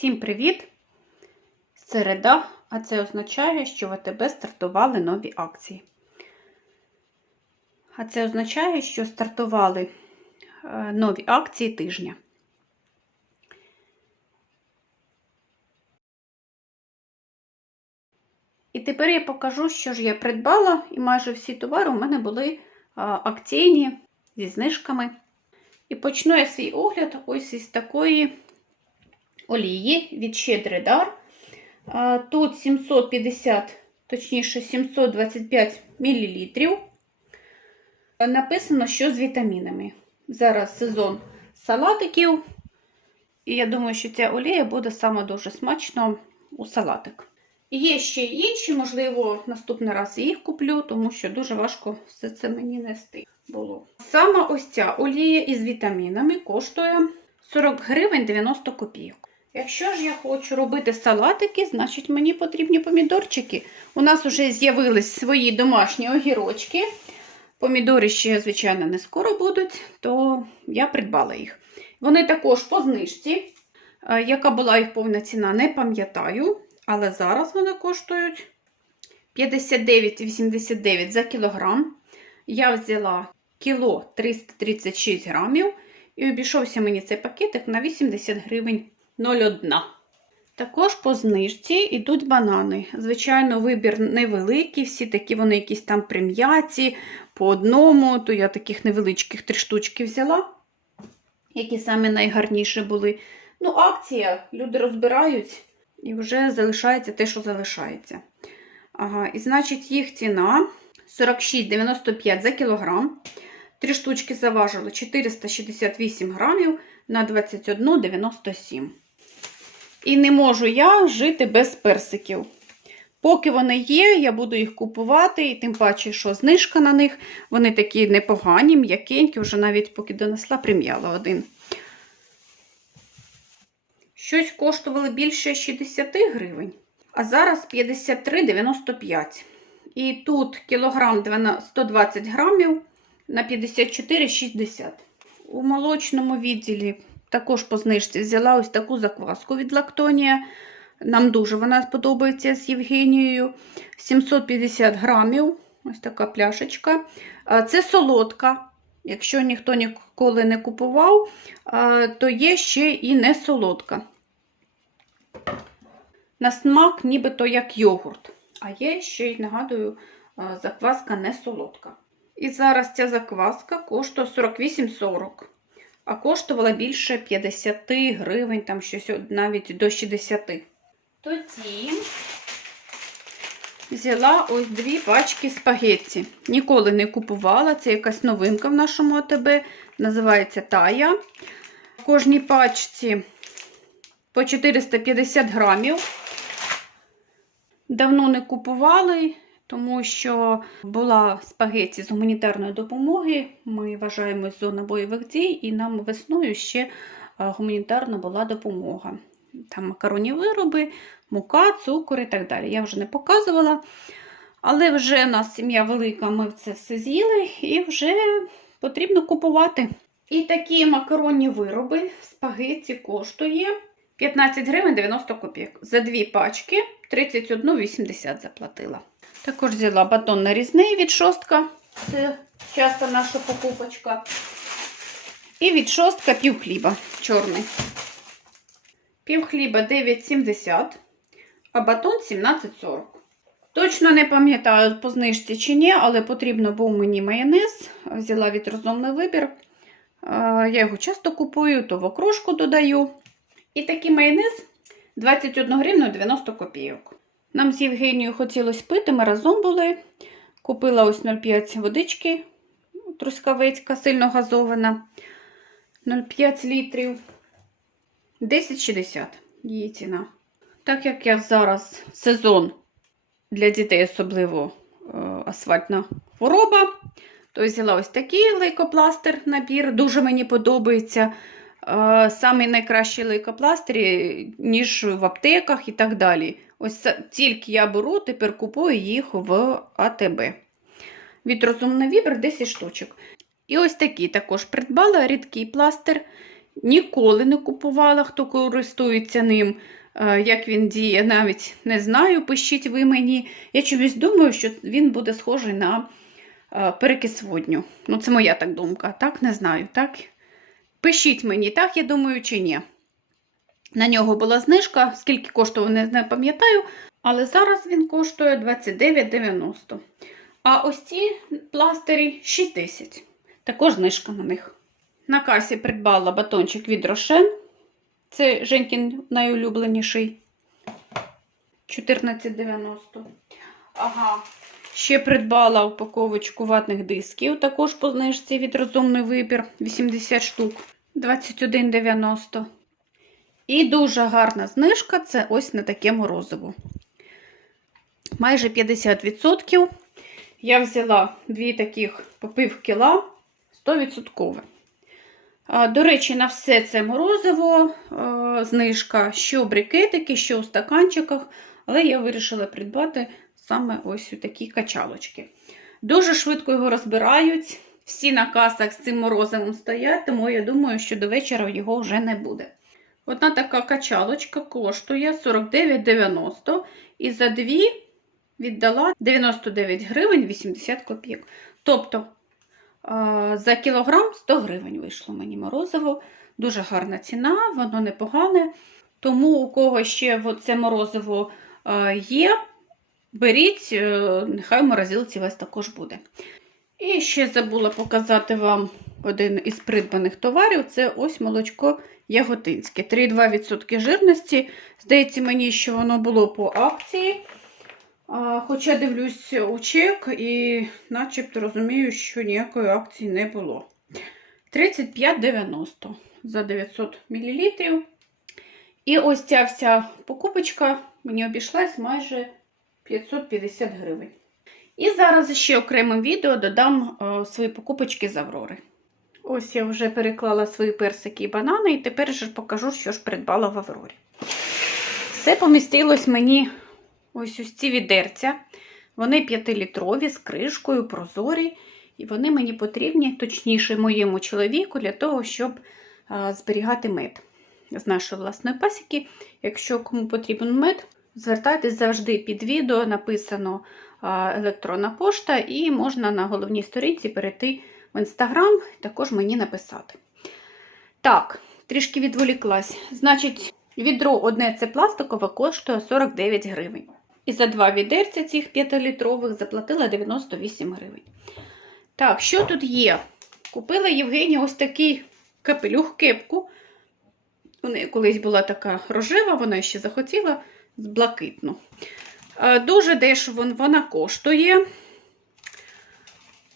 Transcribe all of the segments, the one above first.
Всім привіт! Середа, а це означає, що в АТБ стартували нові акції. А це означає, що стартували е, нові акції тижня. І тепер я покажу, що ж я придбала, і майже всі товари у мене були акційні зі знижками. І почну я свій огляд ось із такої олії від Щедрий Дар. Тут 750, точніше, 725 мл. Написано, що з вітамінами. Зараз сезон салатиків. І я думаю, що ця олія буде саме дуже смачно у салатик. Є ще інші, можливо, наступний раз їх куплю, тому що дуже важко все це мені нести було. Саме ось ця олія із вітамінами коштує 40 гривень 90 копійок. Якщо ж я хочу робити салатики, значить мені потрібні помідорчики. У нас вже з'явились свої домашні огірочки. Помідори ще, звичайно, не скоро будуть, то я придбала їх. Вони також по знижці. Е, Яка була їх повна ціна, не пам'ятаю. Але зараз вони коштують 59,89 за кілограм. Я взяла кіло 336 грамів. І обійшовся мені цей пакетик на 80 гривень 0,1. Також по знижці йдуть банани. Звичайно, вибір невеликий, всі такі вони якісь там прим'яті по одному, то я таких невеличких три штучки взяла, які саме найгарніші були. Ну, акція, люди розбирають. І вже залишається те, що залишається. Ага, І значить, їх ціна 46,95 за кілограм. Три штучки заважили 468 грамів на 21,97. І не можу я жити без персиків. Поки вони є, я буду їх купувати, і тим паче, що знижка на них. Вони такі непогані, м'якенькі, вже навіть поки донесла, прим'яла один. Щось коштували більше 60 гривень, а зараз 53,95. І тут кілограм 120 грамів на 54,60. У молочному відділі також по знижці взяла ось таку закваску від Лактонія. Нам дуже вона подобається з Євгенією. 750 грамів. Ось така пляшечка. Це солодка. Якщо ніхто ніколи не купував, то є ще і не солодка. На смак, нібито як йогурт. А є ще й, нагадую, закваска не солодка. І зараз ця закваска коштує 48,40, а коштувала більше 50 гривень, там щось навіть до 60. Тоді взяла ось дві пачки спагетті. Ніколи не купувала, це якась новинка в нашому АТБ. Називається Тая. В кожній пачці по 450 грамів. Давно не купували, тому що була спагетті з гуманітарної допомоги. Ми вважаємось зона бойових дій, і нам весною ще гуманітарна була допомога. Там макаронні вироби, мука, цукор і так далі. Я вже не показувала. Але вже у нас сім'я велика, ми це все з'їли і вже потрібно купувати. І такі макаронні вироби спагетті коштує 15 гривень 90 копійок. За дві пачки 31,80 заплатила. Також взяла батон нарізний від шостка. Це часто наша покупочка. І від шостка пів хліба чорний. Пів хліба 9,70, а батон 17,40. Точно не пам'ятаю, по знижці чи ні, але потрібно був мені майонез. Взяла від розумний вибір. Я його часто купую, то в окрошку додаю. І такий майонез 21 гривну 90 копійок. Нам з Євгенією хотілося пити, ми разом були. Купила ось 0,5 водички, трускавецька, сильно газована. 0,5 літрів. 10,60 її ціна. Так як я зараз сезон для дітей, особливо асфальтна хвороба, то взяла ось такий лейкопластир набір. Дуже мені подобається. Самий найкращий лейкопластир, ніж в аптеках і так далі. Ось тільки я беру, тепер купую їх в АТБ. Від розумний вибір 10 штучок. І ось такий також придбала рідкий пластир Ніколи не купувала, хто користується ним. Е, Як він діє, навіть не знаю. Пишіть ви мені. Я чомусь думаю, що він буде схожий на е, перекис водню. Ну, це моя так думка. Так, не знаю. Так? Пишіть мені, так, я думаю, чи ні. На нього була знижка, скільки коштував, не, пам'ятаю, але зараз він коштує 29,90. А ось ці пластирі 60. Також знижка на них. На касі придбала батончик від Рошен. Це Женькін найулюбленіший. 14,90. Ага. Ще придбала упаковочку ватних дисків, також по знижці від розумний вибір 80 штук 21,90. І дуже гарна знижка це ось на таке морозиво. Майже 50%. Я взяла дві таких по пів кіла 100%. До речі, на все це морозиво знижка, що брикетики, що у стаканчиках, але я вирішила придбати саме ось такі качалочки. Дуже швидко його розбирають. Всі на касах з цим морозивом стоять, тому я думаю, що до вечора його вже не буде. Одна така качалочка коштує 49,90 і за дві віддала 99 гривень 80 копійок. Тобто за кілограм 100 гривень вийшло мені морозиво. Дуже гарна ціна, воно непогане. Тому у кого ще це морозиво є, беріть, е, нехай в морозилці у вас також буде. І ще забула показати вам один із придбаних товарів це ось молочко яготинське. 3,2% жирності. Здається мені, що воно було по акції. Хоча дивлюсь у чек і начебто розумію, що ніякої акції не було. 35,90 за 900 мл. І ось ця вся покупочка мені обійшлась майже 550 гривень. І зараз ще окремим відео додам о, свої покупочки з Аврори. Ось я вже переклала свої персики і банани, і тепер же покажу, що ж придбала в Аврорі. Все помістилось мені ось ось ці відерця. Вони 5-літрові з кришкою, прозорі, і вони мені потрібні, точніше, моєму чоловіку, для того, щоб а, зберігати мед з нашої власної пасіки. Якщо кому потрібен мед, звертайтесь завжди під відео, написано а, електронна пошта, і можна на головній сторінці перейти в інстаграм, також мені написати. Так, трішки відволіклась. Значить, відро одне це пластикове коштує 49 гривень. І за два відерця цих 5-літрових заплатила 98 гривень. Так, що тут є? Купила Євгенія ось такий капелюх кепку. У неї колись була така рожева, вона ще захотіла блакитну. Дуже дешево вона коштує.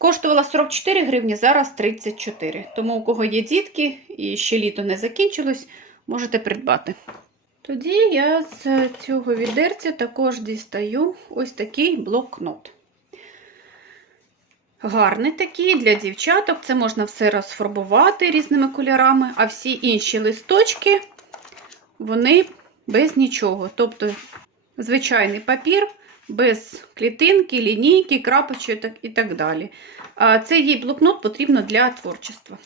Коштувала 44 гривні, зараз 34. Тому, у кого є дітки і ще літо не закінчилось, можете придбати. Тоді я з цього відерця також дістаю ось такий блокнот. Гарний такий для дівчаток. Це можна все розфарбувати різними кольорами, а всі інші листочки, вони без нічого. Тобто, звичайний папір, без клітинки, лінійки, крапочок і так далі. Цей їй блокнот потрібно для творчества.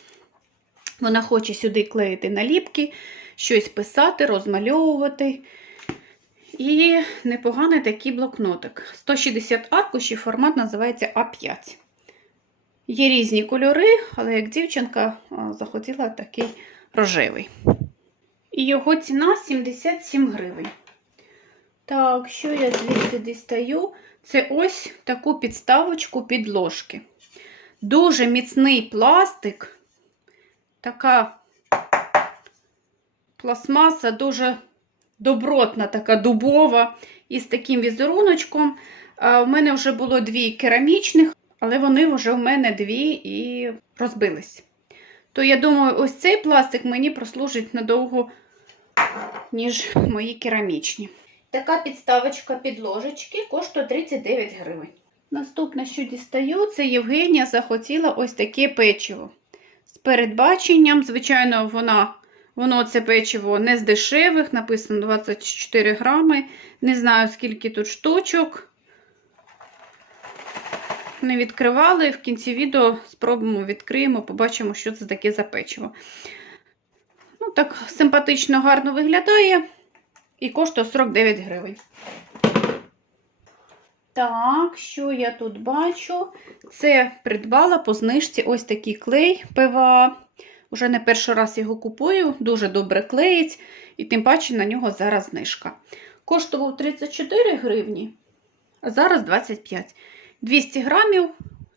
Вона хоче сюди клеїти наліпки, щось писати, розмальовувати. І непоганий такий блокнотик. 160 аркушів, формат називається А5. Є різні кольори, але як дівчинка захотіла такий рожевий. І його ціна 77 гривень. Так, що я звідси дістаю? Це ось таку підставочку під ложки. Дуже міцний пластик, така пластмаса, дуже добротна, така дубова, із таким візеруночком. У мене вже було дві керамічних, але вони вже в мене дві і розбились. То я думаю, ось цей пластик мені прослужить надовго, ніж мої керамічні. Така підставочка під ложечки коштує 39 гривень. Наступне, що дістаю, це Євгенія захотіла ось таке печиво. З передбаченням, звичайно, вона, воно це печиво не з дешевих, написано 24 грами. Не знаю, скільки тут штучок. Не відкривали. В кінці відео спробуємо відкриємо, побачимо, що це таке за печиво. От так симпатично, гарно виглядає і коштує 49 гривень. Так, що я тут бачу? Це придбала по знижці ось такий клей ПВА. Уже не перший раз його купую, дуже добре клеїть, і тим паче на нього зараз знижка. Коштував 34 гривні, а зараз 25. 200 грамів,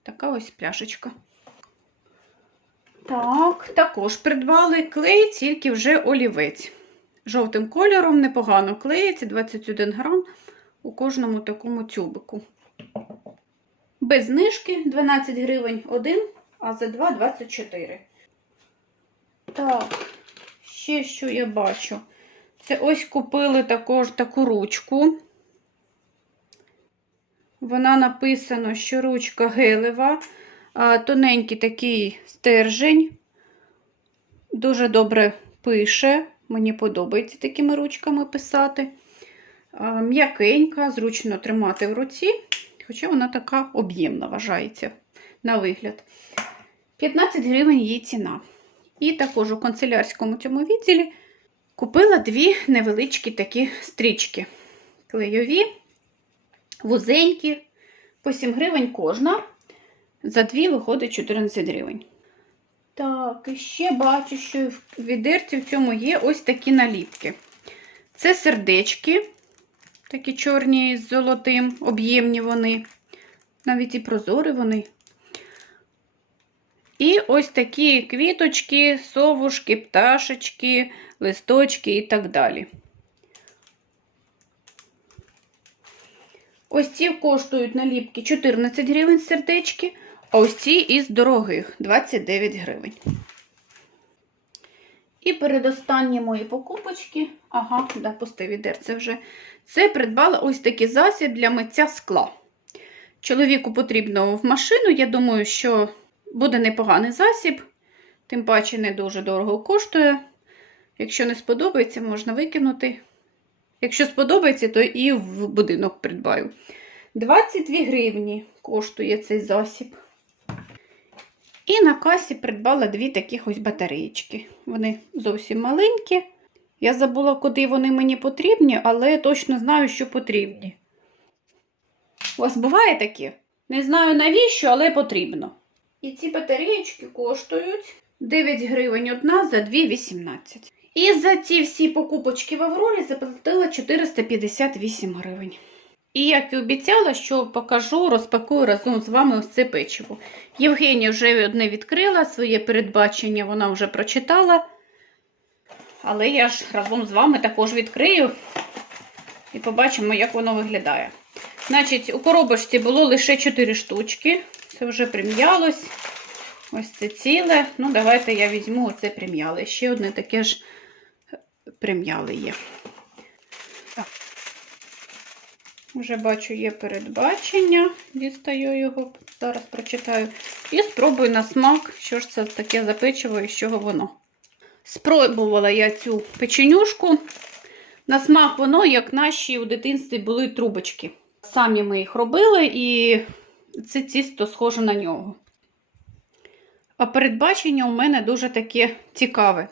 така ось пляшечка. Так, також придбали клей, тільки вже олівець. Жовтим кольором непогано клеїться, 21 грам у кожному такому тюбику. Без знижки 12 гривень один, а за 2 24. Так, ще що я бачу. Це ось купили також таку ручку. Вона написано, що ручка гелева, тоненький такий стержень. Дуже добре пише. Мені подобається такими ручками писати. М'якенька, зручно тримати в руці, хоча вона така об'ємна вважається на вигляд. 15 гривень її ціна. І також у канцелярському цьому відділі купила дві невеличкі такі стрічки. Клейові, вузенькі, по 7 гривень кожна. За дві виходить 14 гривень. Так, і ще бачу, що в відерці в цьому є ось такі наліпки. Це сердечки, такі чорні з золотим, об'ємні вони. Навіть і прозорі вони. І ось такі квіточки, совушки, пташечки, листочки і так далі. Ось ці коштують наліпки 14 гривень сердечки, а ось ці із дорогих 29 гривень. І передостанні мої покупочки, ага, да, пусте відерце вже. Це придбала ось такий засіб для миття скла. Чоловіку потрібно в машину, я думаю, що буде непоганий засіб, тим паче не дуже дорого коштує. Якщо не сподобається, можна викинути. Якщо сподобається, то і в будинок придбаю. 22 гривні коштує цей засіб. І на касі придбала дві таких ось батареєчки. Вони зовсім маленькі. Я забула, куди вони мені потрібні, але точно знаю, що потрібні. У вас буває таке? Не знаю навіщо, але потрібно. І ці батареєчки коштують 9 гривень одна за 2,18. І за ці всі покупочки в Аврорі заплатила 458 гривень. І як і обіцяла, що покажу, розпакую разом з вами ось це печиво. Євгенія вже одне відкрила, своє передбачення вона вже прочитала. Але я ж разом з вами також відкрию і побачимо, як воно виглядає. Значить, у коробочці було лише 4 штучки. Це вже прим'ялось. Ось це ціле. Ну, давайте я візьму оце прим'яле. Ще одне таке ж прим'яле є. Так. Вже бачу, є передбачення. Дістаю його, зараз прочитаю. І спробую на смак, що ж це таке за печиво і з чого воно. Спробувала я цю печенюшку. На смак воно, як наші у дитинстві були трубочки. Самі ми їх робили, і це тісто схоже на нього. А передбачення у мене дуже таке цікаве.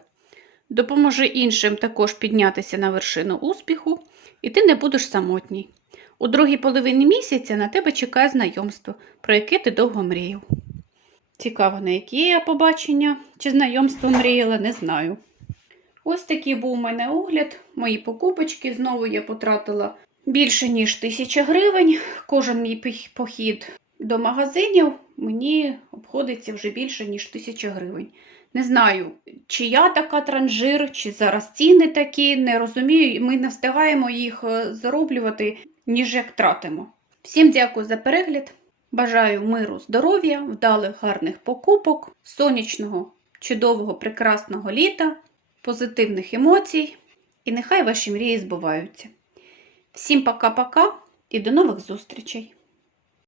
Допоможе іншим також піднятися на вершину успіху, і ти не будеш самотній. У другій половині місяця на тебе чекає знайомство, про яке ти довго мріяв. Цікаво, на які я побачення чи знайомство мріяла, не знаю. Ось такий був у мене огляд, мої покупочки. Знову я потратила більше, ніж 1000 гривень. Кожен мій похід до магазинів мені обходиться вже більше, ніж 1000 гривень. Не знаю, чи я така транжир, чи зараз ціни такі, не розумію, ми не встигаємо їх зароблювати, ніж як тратимо. Всім дякую за перегляд. Бажаю миру, здоров'я, вдалих гарних покупок, сонячного, чудового, прекрасного літа, позитивних емоцій. І нехай ваші мрії збуваються. Всім пока-пока і до нових зустрічей!